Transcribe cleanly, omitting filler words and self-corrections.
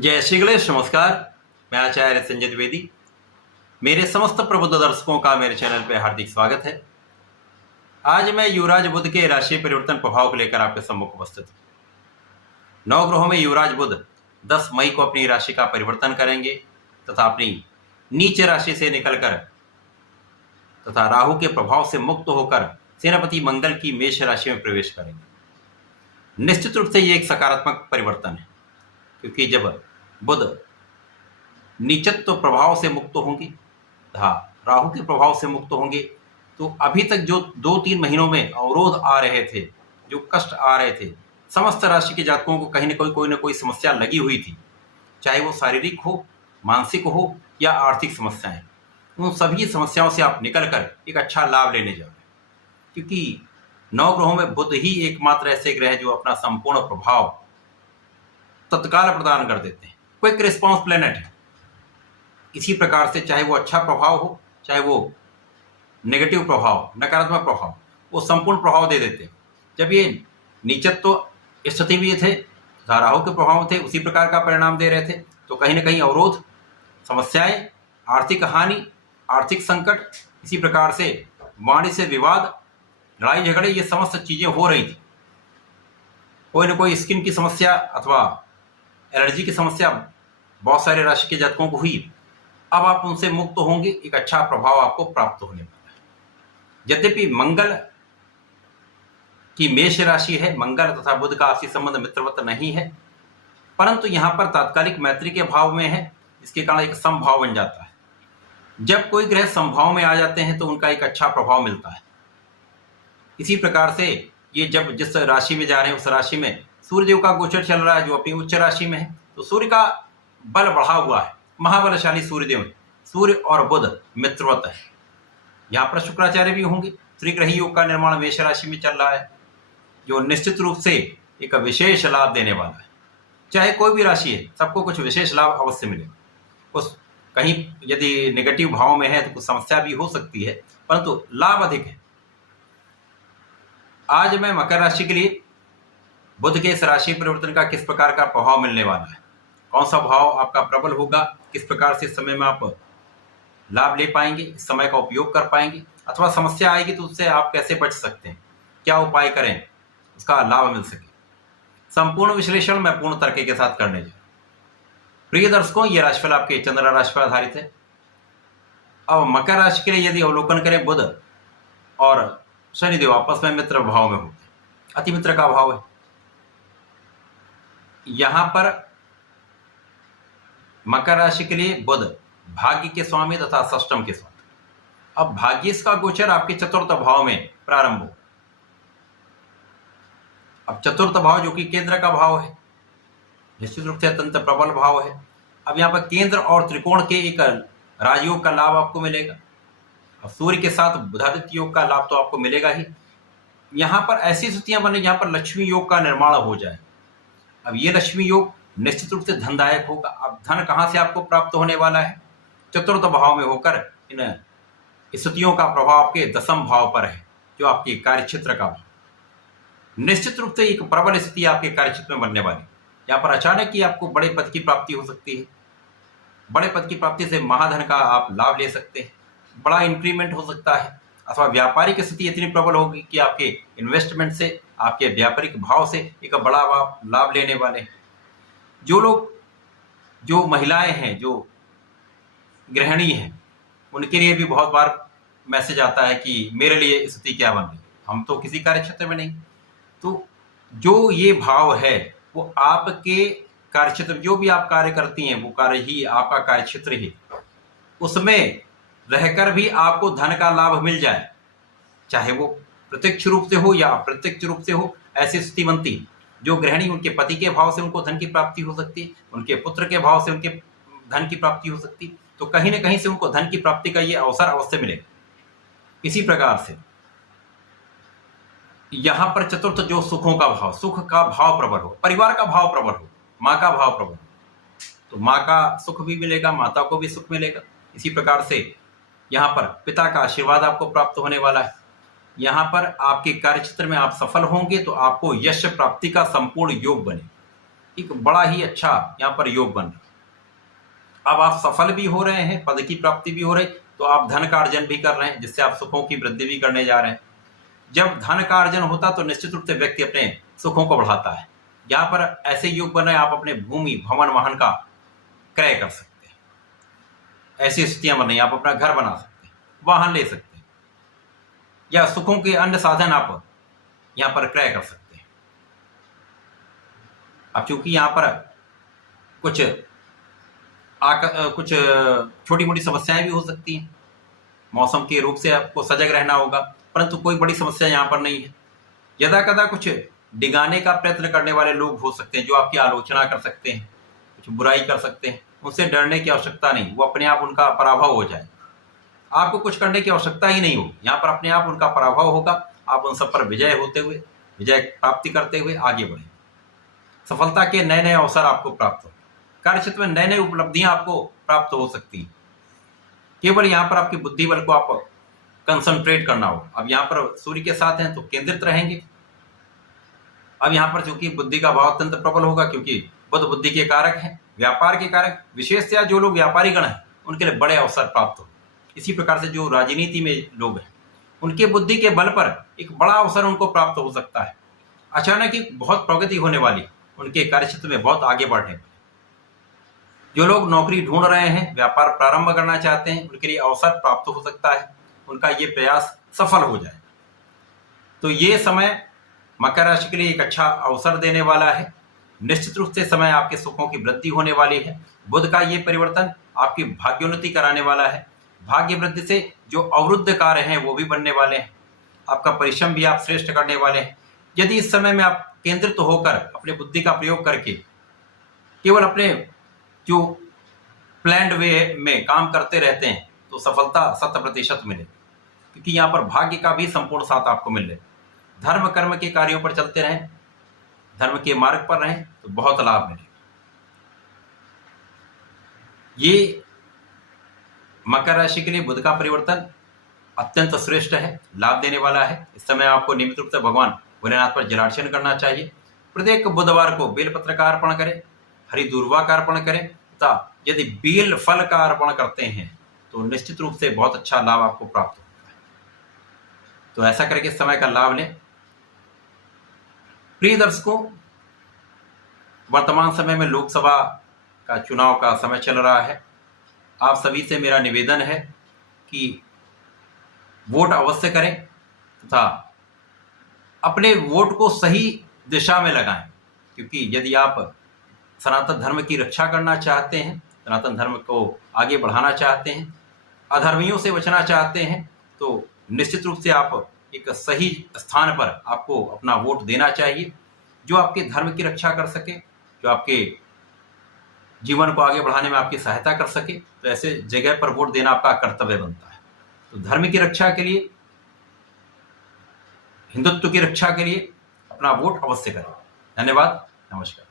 जय श्री गणेश। नमस्कार, मैं आचार्य संजय द्विवेदी। मेरे समस्त प्रबुद्ध दर्शकों का मेरे चैनल पर हार्दिक स्वागत है। आज मैं युवराज बुध के राशि परिवर्तन प्रभाव को लेकर आपके सम्मुख उपस्थित हूँ। 9 ग्रहों में युवराज बुध 10 मई को अपनी राशि का परिवर्तन करेंगे तथा अपनी नीच राशि से निकलकर तथा राहु के प्रभाव से मुक्त होकर सेनापति मंगल की मेष राशि में प्रवेश करेंगे। निश्चित रूप से ये एक सकारात्मक परिवर्तन है, क्योंकि जब बुध नीचत्व प्रभाव से मुक्त होंगे तथा राहु के प्रभाव से मुक्त होंगे तो अभी तक जो 2-3 महीनों में अवरोध आ रहे थे, जो कष्ट आ रहे थे, समस्त राशि के जातकों को कहीं न कोई कोई समस्या लगी हुई थी, चाहे वो शारीरिक हो, मानसिक हो या आर्थिक समस्याएं, उन सभी समस्याओं से आप निकलकर एक अच्छा लाभ लेने जा रहे हैं। क्योंकि 9 ग्रहों में बुध ही एकमात्र ऐसे ग्रह जो अपना संपूर्ण प्रभाव तत्काल प्रदान कर देते हैं। क्विक रिस्पॉन्स प्लेनेट है। इसी प्रकार से चाहे वो अच्छा प्रभाव हो, चाहे वो नेगेटिव प्रभाव, नकारात्मक प्रभाव, वो संपूर्ण प्रभाव दे देते हैं। जब ये नीचत्व स्थिति भी थे, राहु के प्रभाव थे, उसी प्रकार का परिणाम दे रहे थे, तो कहीं ना कहीं अवरोध, समस्याएं, आर्थिक हानि, आर्थिक संकट, इसी प्रकार से वाणी से विवाद, लड़ाई झगड़े, ये समस्त चीजें हो रही थी। कोई ना कोई स्किन की समस्या अथवा एलर्जी की समस्या बहुत सारे राशि के जातकों को हुई। अब आप उनसे मुक्त होंगे, एक अच्छा प्रभाव आपको प्राप्त होने वाला है। यद्यपि मंगल की मेष राशि है, मंगल तथा बुध का आपसी संबंध मित्रवत नहीं है, परंतु यहां पर तात्कालिक मैत्री के भाव में है, इसके कारण एक समभाव बन जाता है। जब कोई ग्रह समभाव में आ जाते हैं तो उनका एक अच्छा प्रभाव मिलता है। इसी प्रकार से ये जब जिस राशि में जा रहे हैं उस राशि में सूर्यदेव का गोचर चल रहा है, जो अपनी उच्च राशि में है, तो सूर्य का बल बढ़ा हुआ है, महाबलशाली सूर्यदेव। सूर्य और बुध मित्रवत है। यहाँ पर शुक्राचार्य भी होंगे। त्रिग्रही योग का निर्माण मेष राशि में चल रहा है, जो निश्चित रूप से एक विशेष लाभ देने वाला है। चाहे कोई भी राशि है, सबको कुछ विशेष लाभ अवश्य मिलेगा। उस कहीं यदि नेगेटिव भाव में है तो कुछ समस्या भी हो सकती है, परंतु लाभ अधिक है। आज मैं मकर राशि के लिए बुध के इस राशि परिवर्तन का किस प्रकार का प्रभाव मिलने वाला है, कौन सा भाव आपका प्रबल होगा, किस प्रकार से इस समय में आप लाभ ले पाएंगे, इस समय का उपयोग कर पाएंगे, अथवा समस्या आएगी तो उससे आप कैसे बच सकते हैं, क्या उपाय करें उसका लाभ मिल सके। संपूर्ण विश्लेषण मैं पूर्ण तर्क के साथ करने जा रहा हूं। प्रिय दर्शकों, यह राशिफल आपके चंद्र राशि पर आधारित है। अब मकर राशि के लिए यदि अवलोकन करें, बुध और शनिदेव आपस में मित्र भाव में होते हैं, अति मित्र का भाव है। यहां पर मकर राशि के लिए बुध भाग्य के स्वामी तथा षष्टम के स्वामी। अब भाग्येश का गोचर आपके चतुर्थ भाव में प्रारंभ हो। अब चतुर्थ भाव जो कि केंद्र का भाव है, निश्चित रूप से अत्यंत प्रबल भाव है। अब यहां पर केंद्र और त्रिकोण के एक राजयोग का लाभ आपको मिलेगा। अब सूर्य के साथ बुधादित्य योग का लाभ तो आपको मिलेगा ही। यहां पर ऐसी स्थितियां बने जहां पर लक्ष्मी योग का निर्माण हो जाए। अब ये लक्ष्मी योग निश्चित रूप से धनदायक होगा। अब धन कहां से आपको प्राप्त होने वाला है? चतुर्थ भाव में होकर इन स्थितियों का प्रभाव आपके दशम भाव पर है, जो आपके कार्यक्षेत्र का भाव। निश्चित रूप से एक प्रबल स्थिति आपके कार्यक्षेत्र में बनने वाली। यहाँ पर अचानक ही आपको बड़े पद की प्राप्ति हो सकती है। बड़े पद की प्राप्ति से महाधन का आप लाभ ले सकते हैं, बड़ा इंक्रीमेंट हो सकता है, अथवा व्यापारिक स्थिति इतनी प्रबल होगी कि आपके इन्वेस्टमेंट से, आपके व्यापारिक भाव से एक बड़ा लाभ लेने वाले हैं। जो लोग, जो महिलाएं हैं, जो गृहिणी हैं, उनके लिए भी बहुत बार मैसेज आता है कि मेरे लिए स्थिति क्या बन रही, हम तो किसी कार्य क्षेत्र में नहीं। तो जो ये भाव है वो आपके कार्य क्षेत्र, जो भी आप कार्य करती हैं वो कार्य ही आपका कार्य क्षेत्र ही, उसमें रहकर भी आपको धन का लाभ मिल जाए, चाहे वो प्रत्यक्ष रूप से हो या अप्रत्यक्ष रूप से हो। ऐसी स्थिति बनती, जो गृहिणी, उनके पति के भाव से उनको धन की प्राप्ति हो सकती है, उनके पुत्र के भाव से उनके धन की प्राप्ति हो सकती है, तो कहीं ना कहीं से उनको धन की प्राप्ति का ये अवसर अवश्य मिलेगा। इसी प्रकार से यहां पर चतुर्थ जो सुखों का भाव, सुख का भाव प्रबल हो, परिवार का भाव प्रबल हो, माँ का भाव प्रबल हो, तो माँ का सुख भी मिलेगा, माता को भी सुख मिलेगा। इसी प्रकार से यहाँ पर पिता का आशीर्वाद आपको प्राप्त होने वाला है। यहाँ पर आपके कार्यक्षेत्र में आप सफल होंगे तो आपको यश प्राप्ति का संपूर्ण योग बने। एक बड़ा ही अच्छा यहाँ पर योग बन रहा। अब आप सफल भी हो रहे हैं, पद की प्राप्ति भी हो रही, तो आप धन का अर्जन भी कर रहे हैं, जिससे आप सुखों की वृद्धि भी करने जा रहे हैं। जब धन का अर्जन होता तो निश्चित रूप से व्यक्ति अपने सुखों को बढ़ाता है। यहाँ पर ऐसे योग बन रहे हैं, आप अपने भूमि भवन वाहन का क्रय कर सकते हैं। ऐसी स्थितियां बन रही, आप अपना घर बना सकते हैं, वाहन ले सकते हैं, या सुखों के अन्य साधन आप यहाँ पर क्रय कर सकते हैं। अब चूंकि यहाँ पर कुछ छोटी मोटी समस्याएं भी हो सकती हैं, मौसम के रूप से आपको सजग रहना होगा, परंतु कोई बड़ी समस्या यहाँ पर नहीं है। यदा कदा कुछ डिगाने का प्रयत्न करने वाले लोग हो सकते हैं, जो आपकी आलोचना कर सकते हैं, कुछ बुराई कर सकते हैं। उनसे डरने की आवश्यकता नहीं, वो अपने आप उनका पराभव हो जाए। आपको कुछ करने की आवश्यकता ही नहीं होगी, यहाँ पर अपने आप उनका पराभव होगा। आप उन सब पर विजय प्राप्ति करते हुए आगे बढ़े। सफलता के नए नए अवसर आपको प्राप्त हो, कार्य क्षेत्र में नए नए उपलब्धियां आपको प्राप्त हो सकती हैं। केवल यहाँ पर आपकी बुद्धि बल को आप कंसंट्रेट करना हो। अब यहाँ पर सूर्य के साथ हैं तो केंद्रित रहेंगे। अब यहाँ पर चूंकि बुद्धि का भाव अत्यंत प्रबल होगा, क्योंकि बुध बुद्धि के कारक हैं, व्यापार के कारक, विशेषतया जो लोग व्यापारी गण हैं उनके लिए बड़े अवसर प्राप्त हो। इसी प्रकार से जो राजनीति में लोग हैं, उनके बुद्धि के बल पर एक बड़ा अवसर उनको प्राप्त हो सकता है। अचानक एक बहुत प्रगति होने वाली, उनके कार्य क्षेत्र में बहुत आगे बढ़ने। जो लोग नौकरी ढूंढ रहे हैं, व्यापार प्रारंभ करना चाहते हैं, उनके लिए अवसर प्राप्त हो सकता है, उनका ये प्रयास सफल हो जाए। तो ये समय मकर राशि के लिए एक अच्छा अवसर देने वाला है। निश्चित रूप से समय आपके सुखों की वृद्धि होने वाली है। बुध का ये परिवर्तन आपकी भाग्योन्नति कराने वाला है। भाग्य वृद्धि से जो अवरुद्ध कार्य हैं वो भी बनने वाले हैं। आपका परिश्रम भी आप श्रेष्ठ करने वाले हैं। यदि इस समय में आप केंद्रित होकर अपने बुद्धि का प्रयोग करके केवल अपने जो प्लान्ड वे में काम करते रहते हैं, तो सफलता 100% मिले, क्योंकि यहाँ पर भाग्य का भी संपूर्ण साथ आपको मिल रहा है। धर्म कर्म के कार्यों पर चलते रहें, धर्म के मार्ग पर रहें, तो बहुत लाभ मिलेगा। ये मकर राशि के लिए बुध का परिवर्तन अत्यंत श्रेष्ठ है, लाभ देने वाला है। इस समय आपको नियमित रूप से भगवान भोलेनाथ पर जलार्चन करना चाहिए। प्रत्येक बुधवार को बेलपत्र का अर्पण करें, हरि दूर्वा का अर्पण करें, तथा यदि बेल फल का अर्पण करते हैं तो निश्चित रूप से बहुत अच्छा लाभ आपको प्राप्त होता है। तो ऐसा करके समय का लाभ लें। प्रिय दर्शकों, वर्तमान समय में लोकसभा का चुनाव का समय चल रहा है। आप सभी से मेरा निवेदन है कि वोट अवश्य करें तथा अपने वोट को सही दिशा में लगाएं, क्योंकि यदि आप सनातन धर्म की रक्षा करना चाहते हैं, सनातन धर्म को आगे बढ़ाना चाहते हैं, अधर्मियों से बचना चाहते हैं, तो निश्चित रूप से आप एक सही स्थान पर आपको अपना वोट देना चाहिए, जो आपके धर्म की रक्षा कर सके, जो आपके जीवन को आगे बढ़ाने में आपकी सहायता कर सके। तो ऐसे जगह पर वोट देना आपका कर्तव्य बनता है। तो धर्म की रक्षा के लिए, हिंदुत्व की रक्षा के लिए अपना वोट अवश्य करें। धन्यवाद, नमस्कार।